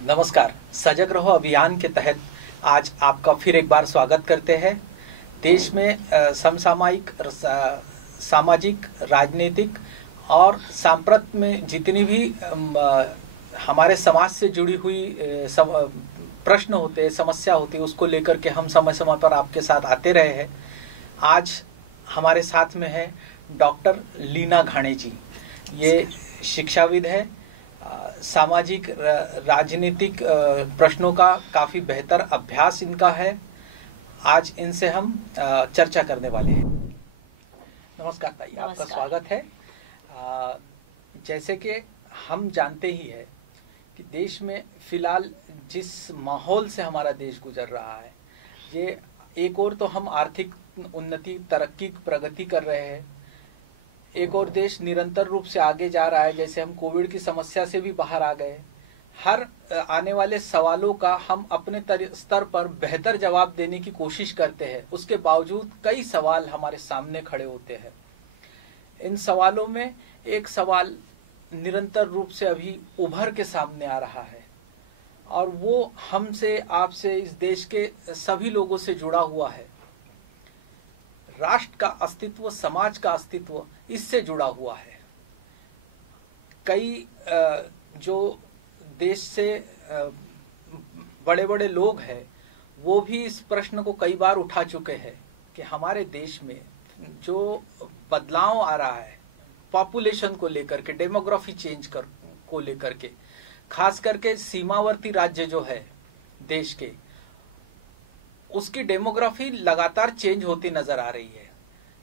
नमस्कार। सजग रहो अभियान के तहत आज आपका फिर एक बार स्वागत करते हैं। देश में समसामयिक, सामाजिक, राजनीतिक और सांप्रत में जितनी भी हमारे समाज से जुड़ी हुई प्रश्न होते हैं, समस्या होती है, उसको लेकर के हम समय समय पर आपके साथ आते रहे हैं। आज हमारे साथ में है डॉक्टर लीना घाणे जी। ये शिक्षाविद है, सामाजिक राजनीतिक प्रश्नों का काफी बेहतर अभ्यास इनका है। आज इनसे हम चर्चा करने वाले हैं। नमस्कार ताई, आपका स्वागत है। जैसे कि हम जानते ही है कि देश में फिलहाल जिस माहौल से हमारा देश गुजर रहा है, ये एक और तो हम आर्थिक उन्नति, तरक्की, प्रगति कर रहे हैं, एक और देश निरंतर रूप से आगे जा रहा है। जैसे हम कोविड की समस्या से भी बाहर आ गए। हर आने वाले सवालों का हम अपने स्तर पर बेहतर जवाब देने की कोशिश करते हैं। उसके बावजूद कई सवाल हमारे सामने खड़े होते हैं। इन सवालों में एक सवाल निरंतर रूप से अभी उभर के सामने आ रहा है और वो हमसे, आपसे, इस देश के सभी लोगों से जुड़ा हुआ है। राष्ट्र का अस्तित्व, समाज का अस्तित्व इससे जुड़ा हुआ है। कई जो देश से बड़े बड़े लोग हैं वो भी इस प्रश्न को कई बार उठा चुके हैं कि हमारे देश में जो बदलाव आ रहा है पॉपुलेशन को लेकर के, डेमोग्राफी चेंज को लेकर के, खास करके सीमावर्ती राज्य जो है देश के, उसकी डेमोग्राफी लगातार चेंज होती नजर आ रही है।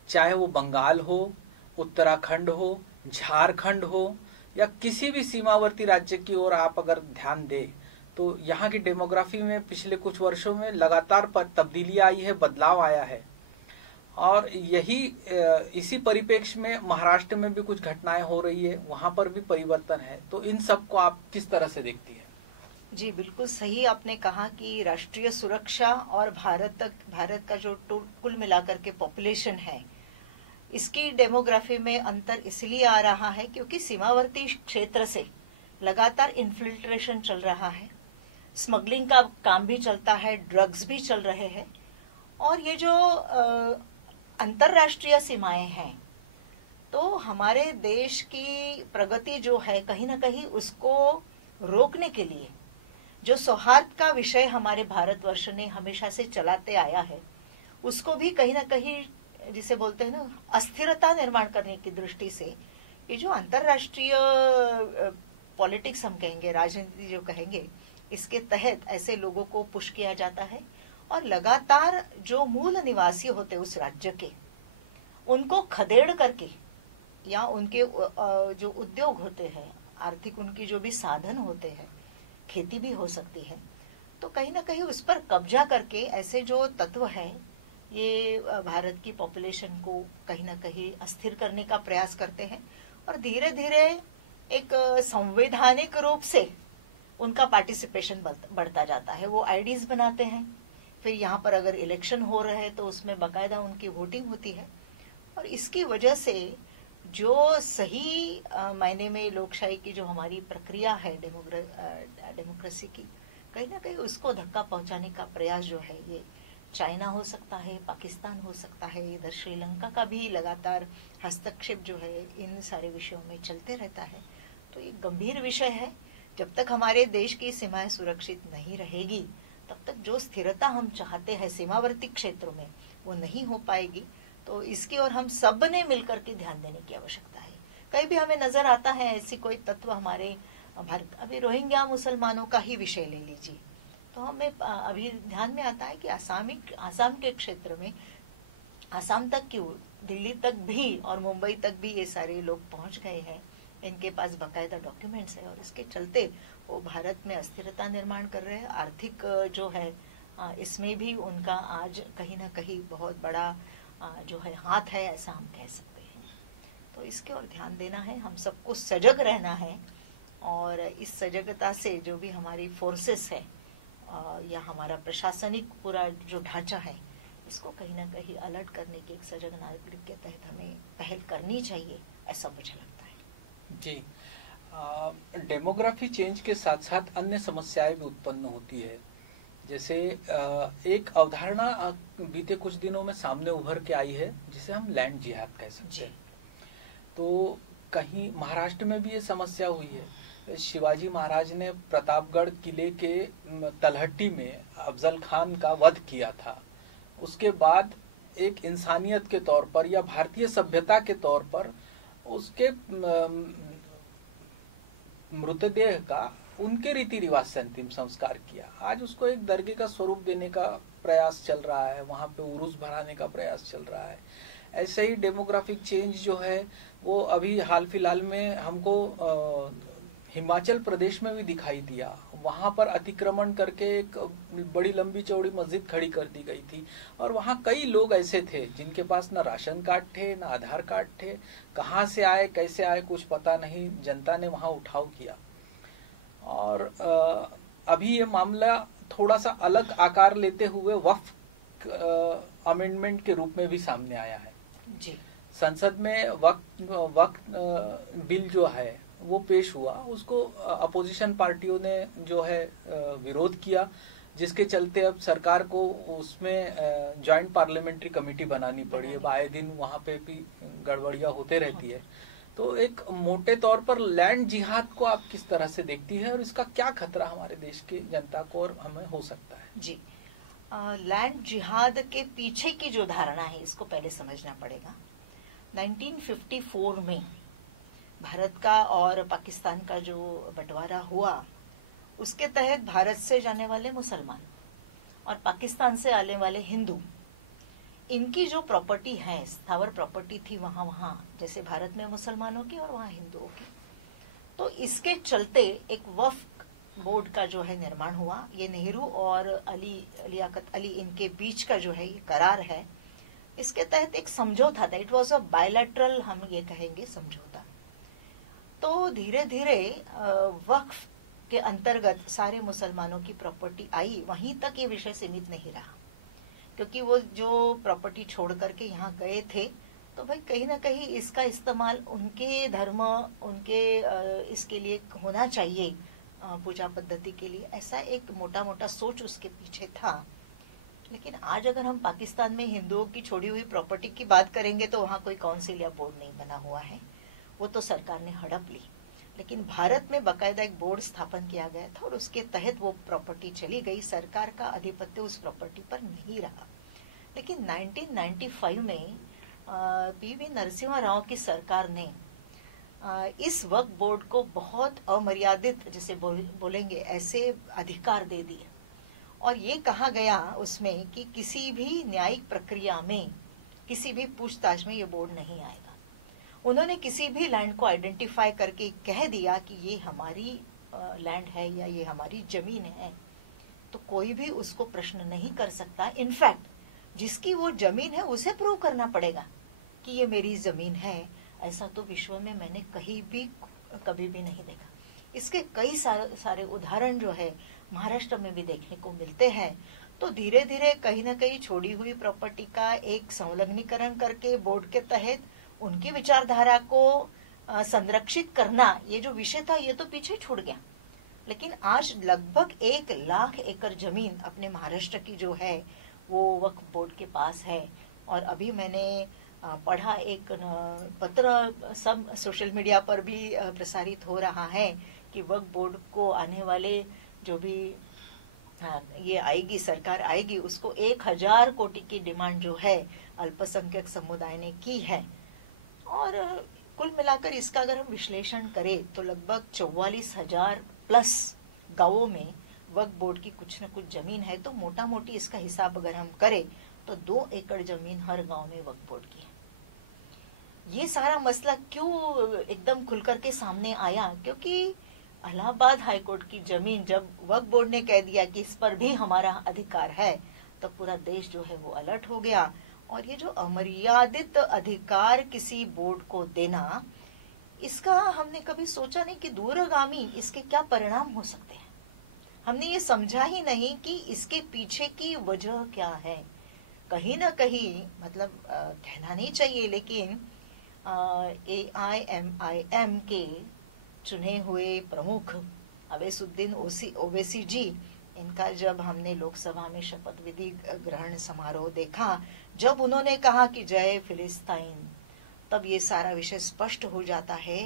चाहे वो बंगाल हो, उत्तराखंड हो, झारखंड हो या किसी भी सीमावर्ती राज्य की ओर आप अगर ध्यान दें तो यहाँ की डेमोग्राफी में पिछले कुछ वर्षों में लगातार तब्दीली आई है, बदलाव आया है। और इसी परिप्रेक्ष्य में महाराष्ट्र में भी कुछ घटनाएं हो रही है, वहां पर भी परिवर्तन है। तो इन सब को आप किस तरह से देखती है? जी बिल्कुल सही आपने कहा कि राष्ट्रीय सुरक्षा और भारत का जो कुल मिलाकर के पॉपुलेशन है, इसकी डेमोग्राफी में अंतर इसलिए आ रहा है क्योंकि सीमावर्ती क्षेत्र से लगातार इन्फिल्ट्रेशन चल रहा है, स्मगलिंग का काम भी चलता है, ड्रग्स भी चल रहे हैं। और ये जो अंतरराष्ट्रीय सीमाएं हैं, तो हमारे देश की प्रगति जो है कहीं ना कहीं उसको रोकने के लिए जो सौहार्द का विषय हमारे भारतवर्ष ने हमेशा से चलाते आया है, उसको भी कहीं ना कहीं, जिसे बोलते हैं ना, अस्थिरता निर्माण करने की दृष्टि से ये जो अंतरराष्ट्रीय पॉलिटिक्स हम कहेंगे, राजनीति जो कहेंगे, इसके तहत ऐसे लोगों को पुश किया जाता है और लगातार जो मूल निवासी होते उस राज्य के, उनको खदेड़ करके या उनके जो उद्योग होते हैं, आर्थिक उनकी जो भी साधन होते हैं, खेती भी हो सकती है, तो कहीं ना कहीं उस पर कब्जा करके ऐसे जो तत्व है ये भारत की पॉपुलेशन को कहीं ना कहीं अस्थिर करने का प्रयास करते हैं और धीरे धीरे एक संवैधानिक रूप से उनका पार्टिसिपेशन बढ़ता जाता है। वो आईडीज बनाते हैं, फिर यहाँ पर अगर इलेक्शन हो रहे हैं तो उसमें बाकायदा उनकी वोटिंग होती है और इसकी वजह से जो सही मायने में लोकशाही की जो हमारी प्रक्रिया है, डेमोक्रेसी की, कहीं ना कहीं उसको धक्का पहुंचाने का प्रयास जो है, ये चाइना हो सकता है, पाकिस्तान हो सकता है, इधर श्रीलंका का भी लगातार हस्तक्षेप जो है इन सारे विषयों में चलते रहता है। तो ये गंभीर विषय है। जब तक हमारे देश की सीमाएं सुरक्षित नहीं रहेगी तब तक जो स्थिरता हम चाहते हैं सीमावर्ती क्षेत्रों में वो नहीं हो पाएगी। तो इसकी ओर हम सब ने मिलकर के ध्यान देने की आवश्यकता है। कहीं भी हमें नजर आता है ऐसी कोई तत्व हमारे भारत, अभी रोहिंग्या मुसलमानों का ही विषय ले लीजिए, तो हमें अभी ध्यान में आता है कि आसाम के क्षेत्र में, आसाम तक क्यों, दिल्ली तक भी और मुंबई तक भी ये सारे लोग पहुंच गए हैं। इनके पास बाकायदा डॉक्यूमेंट्स है और इसके चलते वो भारत में अस्थिरता निर्माण कर रहे हैं। आर्थिक जो है इसमें भी उनका आज कहीं ना कहीं बहुत बड़ा जो है हाथ है, ऐसा हम कह सकते हैं। तो इसके ओर ध्यान देना है, हम सबको सजग रहना है और इस सजगता से जो भी हमारी फोर्सेस है या हमारा प्रशासनिक पूरा जो ढांचा है, इसको कहीं ना कहीं अलर्ट करने की एक सजग नागरिक के तहत हमें पहल करनी चाहिए, ऐसा मुझे लगता है। जी, डेमोग्राफी चेंज के साथ साथ अन्य समस्याएं भी उत्पन्न होती है। जैसे एक अवधारणा बीते कुछ दिनों में सामने उभर के आई है जिसे हम लैंड जिहाद कह सकते हैं। तो कहीं महाराष्ट्र में भी ये समस्या हुई है। शिवाजी महाराज ने प्रतापगढ़ किले के तलहटी में अफजल खान का वध किया था। उसके बाद एक इंसानियत के तौर पर या भारतीय सभ्यता के तौर पर उसके मृतदेह का उनके रीति रिवाज से अंतिम संस्कार किया। आज उसको एक दरगाह का स्वरूप देने का प्रयास चल रहा है, वहां पे उरूस भराने का प्रयास चल रहा है। ऐसे ही डेमोग्राफिक चेंज जो है वो अभी हाल फिलहाल में हमको हिमाचल प्रदेश में भी दिखाई दिया। वहां पर अतिक्रमण करके एक बड़ी लंबी चौड़ी मस्जिद खड़ी कर दी गई थी और वहां कई लोग ऐसे थे जिनके पास ना राशन कार्ड थे ना आधार कार्ड थे। कहाँ से आए कैसे आए कुछ पता नहीं, जनता ने वहां उठाव किया और अभी ये मामला थोड़ा सा अलग आकार लेते हुए वक्फ अमेंडमेंट के रूप में भी सामने आया है जी। संसद में वक्फ बिल जो है वो पेश हुआ, उसको अपोजिशन पार्टियों ने जो है विरोध किया, जिसके चलते अब सरकार को उसमें जॉइंट पार्लियामेंट्री कमेटी बनानी पड़ी है। आए दिन वहां पे भी गड़बड़ियां होते रहती है। तो एक मोटे तौर पर लैंड जिहाद को आप किस तरह से देखती है और इसका क्या खतरा हमारे देश की जनता को और हमें हो सकता है? जी, लैंड जिहाद के पीछे की जो धारणा है इसको पहले समझना पड़ेगा। 1954 में भारत का और पाकिस्तान का जो बंटवारा हुआ, उसके तहत भारत से जाने वाले मुसलमान और पाकिस्तान से आने वाले हिंदू, इनकी जो प्रॉपर्टी है, स्थावर प्रॉपर्टी थी वहां जैसे भारत में मुसलमानों की और वहां हिंदुओं की, तो इसके चलते एक वक्फ बोर्ड का जो है निर्माण हुआ। ये नेहरू और लियाकत अली इनके बीच का जो है ये करार है। इसके तहत एक समझौता था, इट वॉज अ बायलैटरल, हम ये कहेंगे समझौता। तो धीरे धीरे वक्फ के अंतर्गत सारे मुसलमानों की प्रॉपर्टी आई। वहीं तक ये विषय सीमित नहीं रहा, क्योंकि वो जो प्रॉपर्टी छोड़ करके यहाँ गए थे, तो भाई कहीं ना कहीं इसका इस्तेमाल उनके धर्म, उनके इसके लिए होना चाहिए, पूजा पद्धति के लिए, ऐसा एक मोटा मोटा सोच उसके पीछे था। लेकिन आज अगर हम पाकिस्तान में हिंदुओं की छोड़ी हुई प्रॉपर्टी की बात करेंगे तो वहाँ कोई काउंसिल या बोर्ड नहीं बना हुआ है, वो तो सरकार ने हड़प ली। लेकिन भारत में बकायदा एक बोर्ड स्थापन किया गया था और उसके तहत वो प्रॉपर्टी चली गई। सरकार का आधिपत्य उस प्रॉपर्टी पर नहीं रहा। लेकिन 1995 में पीवी नरसिम्हा राव की सरकार ने इस वक्फ बोर्ड को बहुत अमर्यादित, जैसे बोलेंगे ऐसे, अधिकार दे दिए और ये कहा गया उसमें कि किसी भी न्यायिक प्रक्रिया में, किसी भी पूछताछ में ये बोर्ड नहीं आएगा। उन्होंने किसी भी लैंड को आइडेंटिफाई करके कह दिया कि ये हमारी लैंड है या ये हमारी जमीन है, तो कोई भी उसको प्रश्न नहीं कर सकता। इनफैक्ट जिसकी वो जमीन है उसे प्रूव करना पड़ेगा कि ये मेरी जमीन है। ऐसा तो विश्व में मैंने कहीं भी कभी भी नहीं देखा। इसके कई सारे उदाहरण जो है महाराष्ट्र में भी देखने को मिलते हैं। तो धीरे धीरे कहीं ना कहीं छोड़ी हुई प्रॉपर्टी का एक संलग्नीकरण करके बोर्ड के तहत उनकी विचारधारा को संरक्षित करना, ये जो विषय था ये तो पीछे छूट गया। लेकिन आज लगभग 1 लाख एकड़ जमीन अपने महाराष्ट्र की जो है वो वक्फ बोर्ड के पास है। और अभी मैंने पढ़ा, एक पत्र सब सोशल मीडिया पर भी प्रसारित हो रहा है कि वक्फ बोर्ड को आने वाले जो भी ये आएगी, सरकार आएगी, उसको 1000 कोटी की डिमांड जो है अल्पसंख्यक समुदाय ने की है। और कुल मिलाकर इसका अगर हम विश्लेषण करें तो लगभग 44,000 प्लस गांवों में वक्फ बोर्ड की कुछ न कुछ जमीन है। तो मोटा मोटी इसका हिसाब अगर हम करें तो 2 एकड़ जमीन हर गांव में वक्फ बोर्ड की है। ये सारा मसला क्यों एकदम खुलकर के सामने आया? क्योंकि इलाहाबाद हाईकोर्ट की जमीन जब वक्फ बोर्ड ने कह दिया कि इस पर भी हमारा अधिकार है, तो पूरा देश जो है वो अलर्ट हो गया। और ये जो अमर्यादित अधिकार किसी बोर्ड को देना, इसका हमने कभी सोचा नहीं कि दूरगामी इसके क्या परिणाम हो सकते हैं। हमने ये समझा ही नहीं कि इसके पीछे की वजह क्या है। कहीं ना कहीं मतलब कहना नहीं चाहिए, लेकिन AIMIM के चुने हुए प्रमुख अवैसुद्दीन ओवैसी जी, इनका जब हमने लोकसभा में शपथ विधि ग्रहण समारोह देखा, जब उन्होंने कहा कि जय फिलिस्तीन, तब ये सारा विषय स्पष्ट हो जाता है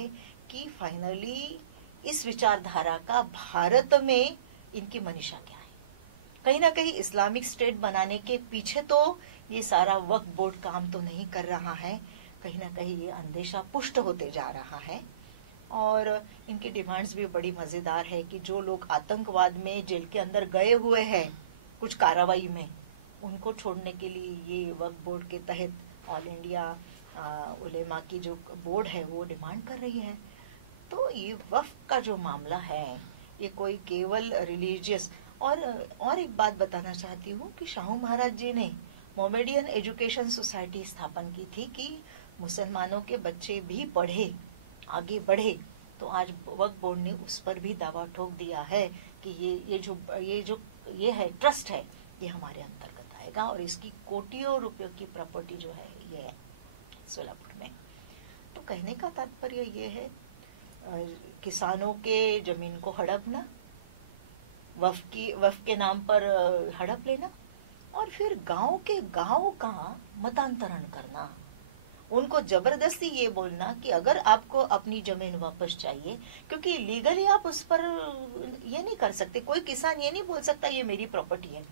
कि फाइनली इस विचारधारा का भारत में इनकी मनीषा क्या है। कहीं ना कहीं इस्लामिक स्टेट बनाने के पीछे तो ये सारा वक्फ बोर्ड काम तो नहीं कर रहा है, कहीं ना कहीं ये अंदेशा पुष्ट होते जा रहा है। और इनकी डिमांड्स भी बड़ी मजेदार है कि जो लोग आतंकवाद में जेल के अंदर गए हुए हैं कुछ कार्रवाई में, उनको छोड़ने के लिए ये वक्फ बोर्ड के तहत ऑल इंडिया उलेमा की जो बोर्ड है वो डिमांड कर रही है। तो ये वक्फ का जो मामला है ये कोई केवल रिलीजियस, और एक बात बताना चाहती हूँ कि शाहू महाराज जी ने मोमेडियन एजुकेशन सोसाइटी स्थापन की थी कि मुसलमानों के बच्चे भी पढ़े, आगे बढ़े। तो आज वक्फ बोर्ड ने उस पर भी दावा ठोक दिया है कि ये है ट्रस्ट है, ये हमारे अंतर्गत आएगा और इसकी कोटियों रुपयों की प्रॉपर्टी जो है ये है सोलापुर में। तो कहने का तात्पर्य ये है, किसानों के जमीन को हड़पना, वक्फ के नाम पर हड़प लेना, और फिर गांव का मतांतरण करना, उनको जबरदस्ती ये बोलना कि अगर आपको अपनी जमीन वापस चाहिए, क्योंकि लीगली आप उस पर ये नहीं कर सकते, कोई किसान ये नहीं बोल सकता ये मेरी प्रॉपर्टी है।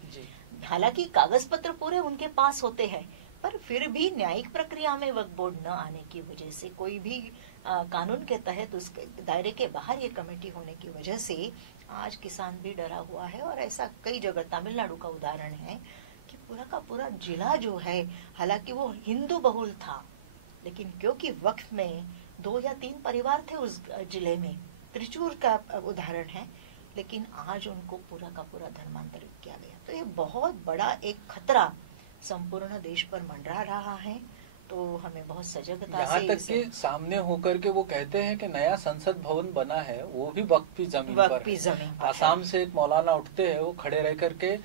हालांकि कागज पत्र पूरे उनके पास होते हैं, पर फिर भी न्यायिक प्रक्रिया में वक्फ बोर्ड न आने की वजह से, कोई भी कानून के तहत उस दायरे के बाहर ये कमेटी होने की वजह से आज किसान भी डरा हुआ है। और ऐसा कई जगह, तमिलनाडु का उदाहरण है कि पूरा का पूरा जिला जो है, हालांकि वो हिंदू बहुल था, लेकिन क्योंकि वक्फ में 2 या 3 परिवार थे उस जिले में, त्रिचूर का उदाहरण है, लेकिन आज उनको पूरा का पूरा धर्मांतरित किया गया। तो ये बहुत बड़ा एक खतरा संपूर्ण देश पर मंडरा रहा है। तो हमें बहुत सजगता यहाँ तक कि सामने होकर के वो कहते हैं कि नया संसद भवन बना है, वो भी वक्फी जमीन पर। आसाम से एक मौलाना उठते हैं, वो खड़े रह करके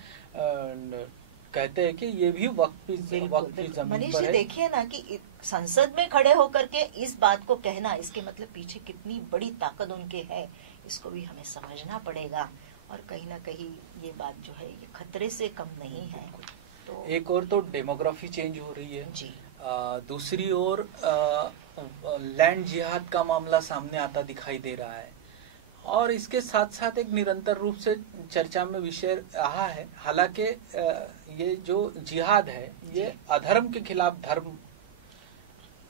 कहते हैं कि ये भी वक्फी जमीन पर है। देखिए ना कि संसद में खड़े होकर के इस बात को कहना, इसके मतलब पीछे कितनी बड़ी ताकत उनके है, इसको भी हमें समझना पड़ेगा। और कहीं ना कहीं ये बात जो है ये खतरे से कम नहीं है। तो एक और तो डेमोग्राफी चेंज हो रही है जी, दूसरी ओर लैंड जिहाद का मामला सामने आता दिखाई दे रहा है, और इसके साथ साथ एक निरंतर रूप से चर्चा में विषय रहा है। हालांकि ये जो जिहाद है ये अधर्म के खिलाफ धर्म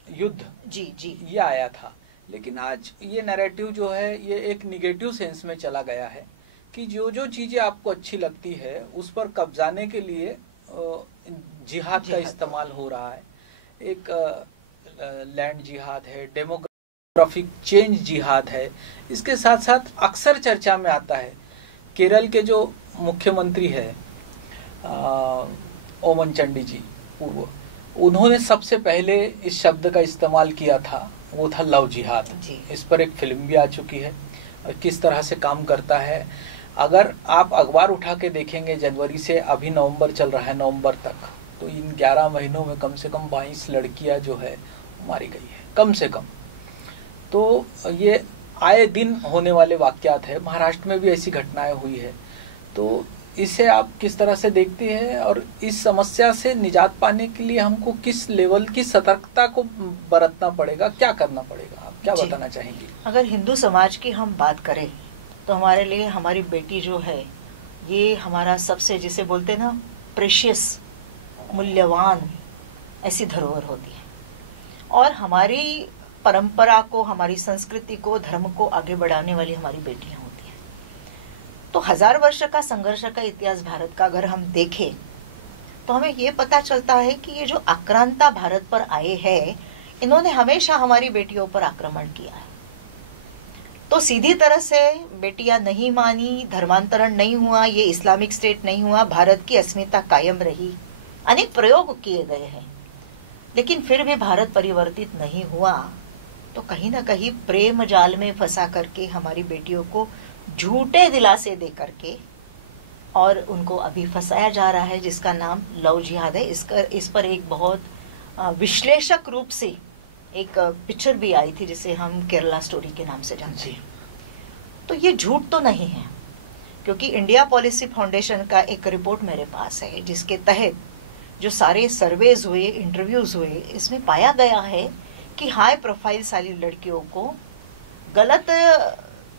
युद्ध जी ये आया था, लेकिन आज ये नैरेटिव जो है ये एक निगेटिव सेंस में चला गया है कि जो चीजें आपको अच्छी लगती है उस पर कब्जाने के लिए जिहाद का इस्तेमाल हो रहा है। एक लैंड जिहाद है, डेमोग्राफिक चेंज जिहाद है। इसके साथ साथ अक्सर चर्चा में आता है, केरल के जो मुख्यमंत्री है ओमन चांडी जी, उन्होंने सबसे पहले इस शब्द का इस्तेमाल किया था, वो था लव जिहाद। इस पर एक फिल्म भी आ चुकी है और किस तरह से काम करता है। अगर आप अखबार उठा के देखेंगे, जनवरी से अभी नवंबर चल रहा है, नवंबर तक, तो इन 11 महीनों में कम से कम 22 लड़कियां जो है मारी गई है, कम से कम। तो ये आए दिन होने वाले वाकयात है। महाराष्ट्र में भी ऐसी घटनाएं हुई है। तो इसे आप किस तरह से देखते हैं, और इस समस्या से निजात पाने के लिए हमको किस लेवल की सतर्कता को बरतना पड़ेगा, क्या करना पड़ेगा, आप क्या बताना चाहेंगे? अगर हिंदू समाज की हम बात करें तो हमारे लिए हमारी बेटी जो है ये हमारा सबसे, जिसे बोलते ना, प्रेशियस, मूल्यवान ऐसी धरोहर होती है। और हमारी परंपरा को, हमारी संस्कृति को, धर्म को आगे बढ़ाने वाली हमारी बेटियां होती हैं। तो 1000 वर्ष का संघर्ष का इतिहास भारत का अगर हम देखें तो हमें ये पता चलता है कि ये जो आक्रांता भारत पर आए हैं, इन्होंने हमेशा हमारी बेटियों पर आक्रमण किया है। तो सीधी तरह से बेटियां नहीं मानी, धर्मांतरण नहीं हुआ, ये इस्लामिक स्टेट नहीं हुआ, भारत की अस्मिता कायम रही, अनेक प्रयोग किए गए हैं, लेकिन फिर भी भारत परिवर्तित नहीं हुआ। तो कहीं ना कहीं प्रेम जाल में फंसा करके हमारी बेटियों को झूठे दिलासे दे करके और उनको अभी फंसाया जा रहा है, जिसका नाम लव जिहाद है। इस पर एक बहुत विश्लेषक रूप से एक पिक्चर भी आई थी जिसे हम केरला स्टोरी के नाम से जानते हैं। तो ये झूठ तो नहीं है, क्योंकि इंडिया पॉलिसी फाउंडेशन का एक रिपोर्ट मेरे पास है जिसके तहत जो सारे सर्वेज हुए, इंटरव्यूज हुए, इसमें पाया गया है कि हाई प्रोफाइल सारी लड़कियों को गलत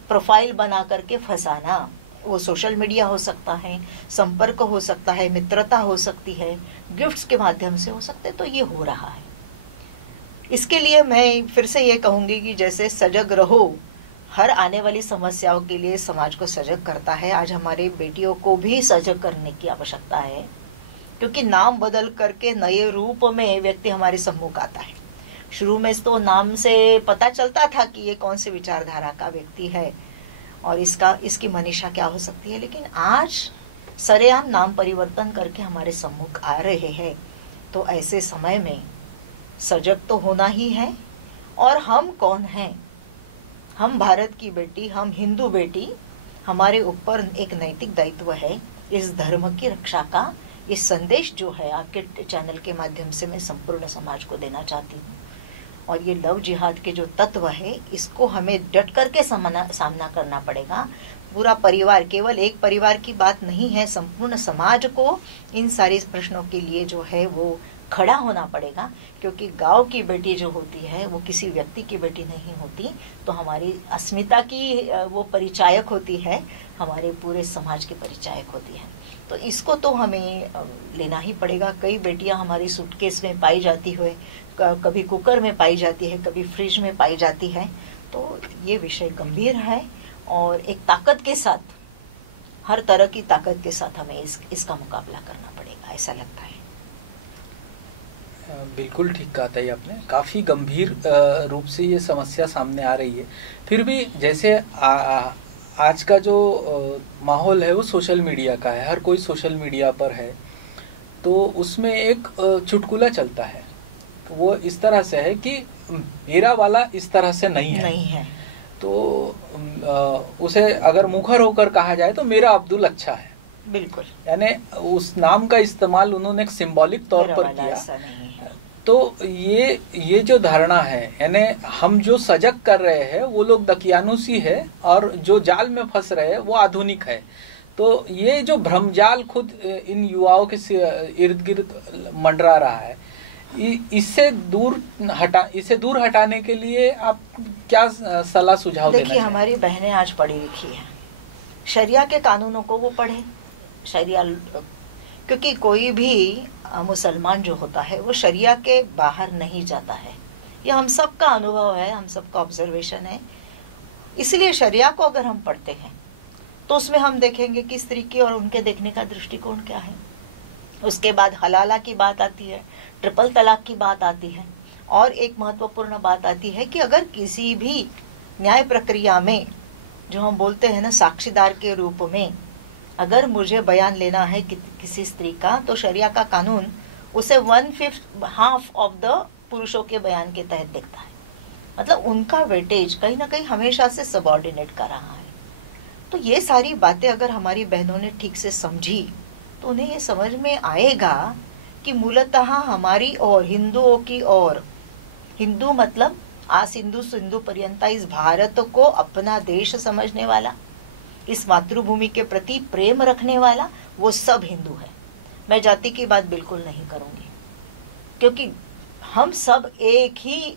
प्रोफाइल बना करके फंसाना, वो सोशल मीडिया हो सकता है, संपर्क हो सकता है, मित्रता हो सकती है, गिफ्ट्स के माध्यम से हो सकते, तो ये हो रहा है। इसके लिए मैं फिर से ये कहूंगी कि जैसे सजग रहो हर आने वाली समस्याओं के लिए समाज को सजग करता है, आज हमारी बेटियों को भी सजग करने की आवश्यकता है, क्योंकि नाम बदल करके नए रूप में व्यक्ति हमारे सम्मुख आता है। शुरू में तो नाम से पता चलता था कि ये कौन सी विचारधारा का व्यक्ति है और इसकी मनीषा क्या हो सकती है, लेकिन आज सरेआम नाम परिवर्तन करके हमारे सम्मुख आ रहे हैं। तो ऐसे समय में सजग तो होना ही है। और हम कौन हैं? हम भारत की बेटी, हम हिंदू बेटी, हमारे ऊपर एक नैतिक दायित्व है इस धर्म की रक्षा का। इस संदेश जो है आपके चैनल के माध्यम से मैं संपूर्ण समाज को देना चाहती हूँ। और ये लव जिहाद के जो तत्व है, इसको हमें डट करके सामना करना पड़ेगा। पूरा परिवार, केवल एक परिवार की बात नहीं है, संपूर्ण समाज को इन सारे प्रश्नों के लिए जो है वो खड़ा होना पड़ेगा। क्योंकि गांव की बेटी जो होती है वो किसी व्यक्ति की बेटी नहीं होती, तो हमारी अस्मिता की वो परिचायक होती है, हमारे पूरे समाज की परिचायक होती है। तो इसको तो हमें लेना ही पड़ेगा। कई बेटियां हमारी सूटकेस में पाई जाती हुए, कभी कुकर में पाई जाती है, कभी फ्रिज में पाई जाती है। तो ये विषय गंभीर है और एक ताकत के साथ, हर तरह की ताकत के साथ हमें इसका मुकाबला करना पड़ेगा, ऐसा लगता है। बिल्कुल ठीक कहा था आपने। काफी गंभीर रूप से ये समस्या सामने आ रही है। फिर भी जैसे आज का जो माहौल है वो सोशल मीडिया का है, हर कोई सोशल मीडिया पर है, तो उसमें एक चुटकुला चलता है। तो वो इस तरह से है कि मेरा वाला इस तरह से नहीं है। तो उसे अगर मुखर होकर कहा जाए तो मेरा अब्दुल अच्छा है। बिल्कुल, यानी उस नाम का इस्तेमाल उन्होंने एक सिंबॉलिक तौर पर किया। तो ये जो धारणा है, यानी हम जो सजग कर रहे हैं वो लोग दकियानुसी है और जो जाल में फंस रहे हैं वो आधुनिक है। तो ये जो भ्रमजाल खुद इन युवाओं के इर्द गिर्द मंडरा रहा है, इसे दूर हटाने के लिए आप क्या सलाह सुझाव देना? देखिए, हमारी बहनें आज पढ़ी लिखी हैं, शरिया के कानूनों को वो पढ़े। शरिया, क्योंकि कोई भी मुसलमान जो होता है वो शरिया के बाहर नहीं जाता है, ये हम सबका अनुभव है, हम सबका ऑब्जर्वेशन है। इसलिए शरिया को अगर हम पढ़ते हैं तो उसमें हम देखेंगे कि स्त्री की और उनके देखने का दृष्टिकोण क्या है। उसके बाद हलाला की बात आती है, ट्रिपल तलाक की बात आती है, और एक महत्वपूर्ण बात आती है कि अगर किसी भी न्याय प्रक्रिया में, जो हम बोलते हैं ना साक्षीदार के रूप में, अगर मुझे बयान लेना है किसी स्त्री का, तो शरिया का कानून उसे 1/5 हाफ ऑफ द पुरुषों के बयान के तहत देखता है। मतलब उनका वेटेज कहीं ना कहीं हमेशा से सबऑर्डिनेट कर रहा है। तो ये सारी बातें अगर हमारी बहनों ने ठीक से समझी तो उन्हें ये समझ में आएगा कि मूलतः हमारी और हिंदुओं की और, हिंदू मतलब आ सिंधु सिंधु पर्यंता इस भारत को अपना देश समझने वाला, इस मातृभूमि के प्रति प्रेम रखने वाला, वो सब हिंदू है। मैं जाति की बात बिल्कुल नहीं करूंगी, क्योंकि हम सब एक ही,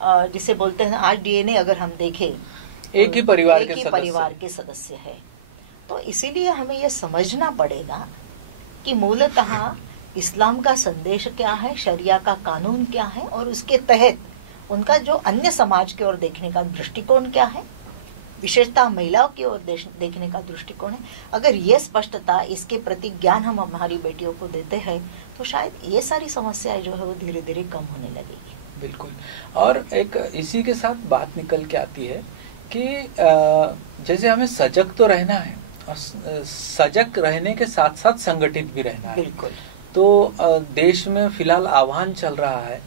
जिसे बोलते हैं आज डीएनए अगर हम देखें, एक ही परिवार के सदस्य है। तो इसीलिए हमें यह समझना पड़ेगा कि मूलतः इस्लाम का संदेश क्या है, शरिया का कानून क्या है, और उसके तहत उनका जो अन्य समाज की ओर देखने का दृष्टिकोण क्या है, विशेषतः महिलाओं की ओर देखने का दृष्टिकोण है। अगर ये स्पष्टता, इसके प्रति ज्ञान हम हमारी बेटियों को देते हैं तो शायद ये सारी समस्याएं जो है वो धीरे धीरे कम होने लगेगी। बिल्कुल। और एक इसी के साथ बात निकल के आती है कि जैसे हमें सजग तो रहना है और सजग रहने के साथ साथ संगठित भी रहना है। बिल्कुल। तो देश में फिलहाल आह्वान चल रहा है,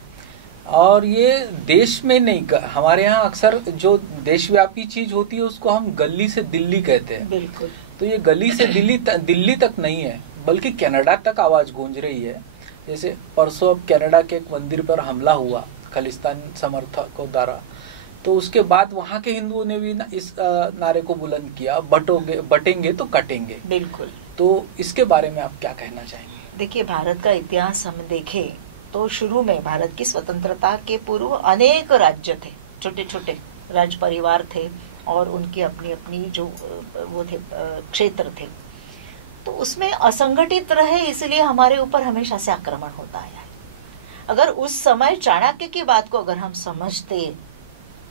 और ये देश में नहीं, हमारे यहाँ अक्सर जो देशव्यापी चीज होती है उसको हम गली से दिल्ली कहते हैं। बिल्कुल। तो ये गली से दिल्ली तक नहीं है, बल्कि कनाडा तक आवाज गूंज रही है। जैसे परसों अब कनाडा के एक मंदिर पर हमला हुआ खालिस्तान समर्थकों द्वारा, तो उसके बाद वहाँ के हिंदुओं ने भी इस नारे को बुलंद किया, बटेंगे तो कटेंगे। बिल्कुल। तो इसके बारे में आप क्या कहना चाहेंगे? देखिए, भारत का इतिहास हम देखें तो शुरू में भारत की स्वतंत्रता के पूर्व अनेक राज्य थे, छोटे छोटे राज परिवार थे और उनकी अपनी अपनी जो वो थे क्षेत्र थे। तो उसमें असंगठित रहे, इसलिए हमारे ऊपर हमेशा से आक्रमण होता आया है। अगर उस समय चाणक्य की बात को अगर हम समझते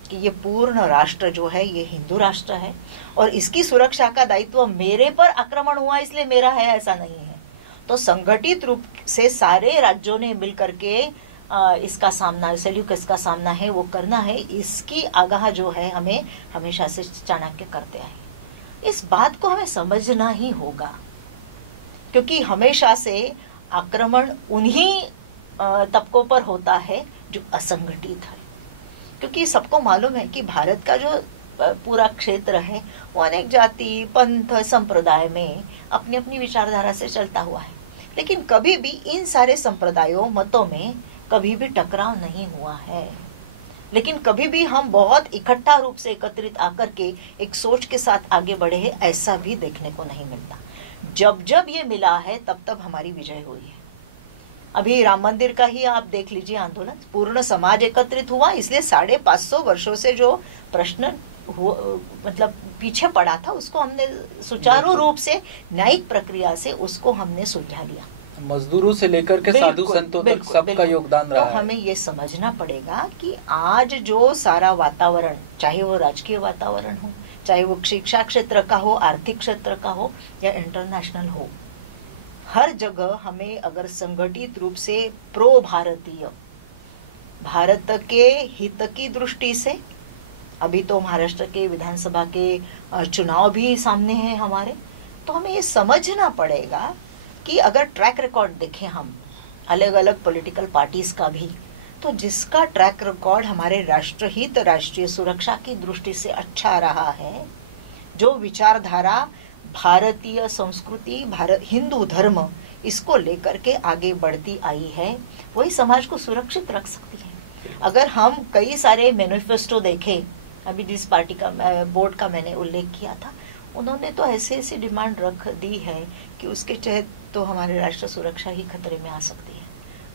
कि ये पूर्ण राष्ट्र जो है ये हिंदू राष्ट्र है और इसकी सुरक्षा का दायित्व मेरे पर आक्रमण हुआ इसलिए मेरा है, ऐसा नहीं है, तो संगठित रूप से सारे राज्यों ने मिलकर के इसका सामना, सेल्यूकस का सामना है वो करना है, इसकी आगाह जो है हमें हमेशा से चाणक्य करते आए। इस बात को हमें समझना ही होगा, क्योंकि हमेशा से आक्रमण उन्हीं तबकों पर होता है जो असंगठित है। क्योंकि सबको मालूम है कि भारत का जो पूरा क्षेत्र है वो अनेक जाति, पंथ, संप्रदाय में अपनी अपनी विचारधारा से चलता हुआ है, लेकिन कभी भी इन सारे संप्रदायों, मतों में कभी भी टकराव नहीं हुआ है। लेकिन कभी भी हम बहुत इकट्ठा रूप से एकत्रित आकर के एक सोच के साथ आगे बढ़े हैं, ऐसा भी देखने को नहीं मिलता। जब जब ये मिला है तब तब हमारी विजय हुई है। अभी राम मंदिर का ही आप देख लीजिए आंदोलन, पूर्ण समाज एकत्रित हुआ, इसलिए 550 वर्षों से जो प्रश्न मतलब पीछे पड़ा था उसको हमने सुचारू रूप से न्यायिक प्रक्रिया से उसको हमने सुलझा लिया। मजदूरों से लेकर के साधु संतों तक सबका योगदान रहा है। तो हमें ये समझना पड़ेगा कि आज जो सारा वातावरण, चाहे वो राजकीय वातावरण हो, चाहे वो शिक्षा क्षेत्र का हो, आर्थिक क्षेत्र का हो या इंटरनेशनल हो, हर जगह हमें अगर संगठित रूप से प्रो भारतीय, भारत के हित की दृष्टि से, अभी तो महाराष्ट्र के विधानसभा के चुनाव भी सामने हैं हमारे, तो हमें ये समझना पड़ेगा कि अगर ट्रैक रिकॉर्ड देखें हम अलग अलग पॉलिटिकल पार्टीज का भी, तो जिसका ट्रैक रिकॉर्ड हमारे राष्ट्रहित, राष्ट्रीय सुरक्षा की दृष्टि से अच्छा रहा है, जो विचारधारा भारतीय संस्कृति, भारत हिंदू धर्म इसको लेकर के आगे बढ़ती आई है, वही समाज को सुरक्षित रख सकती है। अगर हम कई सारे मैनिफेस्टो देखें, अभी जिस पार्टी का बोर्ड का मैंने उल्लेख किया था, उन्होंने तो ऐसी ऐसी डिमांड रख दी है कि उसके तहत तो हमारे राष्ट्र सुरक्षा ही खतरे में आ सकती है।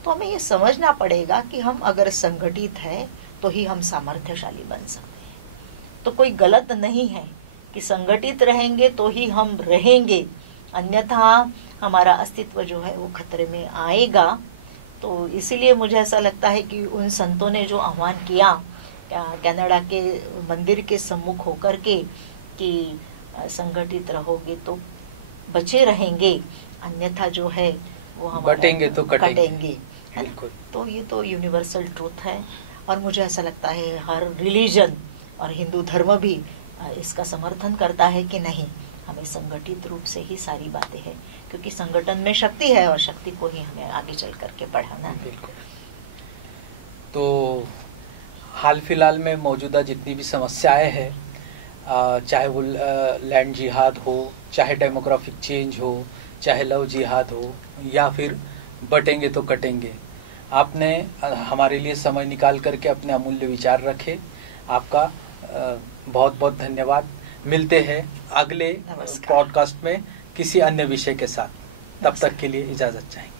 तो हमें ये समझना पड़ेगा कि हम अगर संगठित है तो ही हम सामर्थ्यशाली बन सकते हैं। तो कोई गलत नहीं है कि संगठित रहेंगे तो ही हम रहेंगे, अन्यथा हमारा अस्तित्व जो है वो खतरे में आएगा। तो इसीलिए मुझे ऐसा लगता है कि उन संतों ने जो आह्वान किया कनाडा के मंदिर के सम्मुख होकर के कि संगठित रहोगे तो बचे रहेंगे, अन्यथा जो है वो हम बटेंगे तो कटेंगे। बिल्कुल। तो ये तो यूनिवर्सल ट्रूथ है और मुझे ऐसा लगता है हर रिलीजन और हिंदू धर्म भी इसका समर्थन करता है कि नहीं, हमें संगठित रूप से ही सारी बातें हैं, क्योंकि संगठन में शक्ति है और शक्ति को ही हमें आगे चल करके बढ़ाना है। बिल्कुल। तो हाल फिलहाल में मौजूदा जितनी भी समस्याएं हैं, चाहे वो लैंड जिहाद हो, चाहे डेमोग्राफिक चेंज हो, चाहे लव जिहाद हो, या फिर बटेंगे तो कटेंगे, आपने हमारे लिए समय निकाल करके अपने अमूल्य विचार रखे। आपका बहुत बहुत धन्यवाद। मिलते हैं अगले पॉडकास्ट में किसी अन्य विषय के साथ। तब तक के लिए इजाजत चाहेंगे।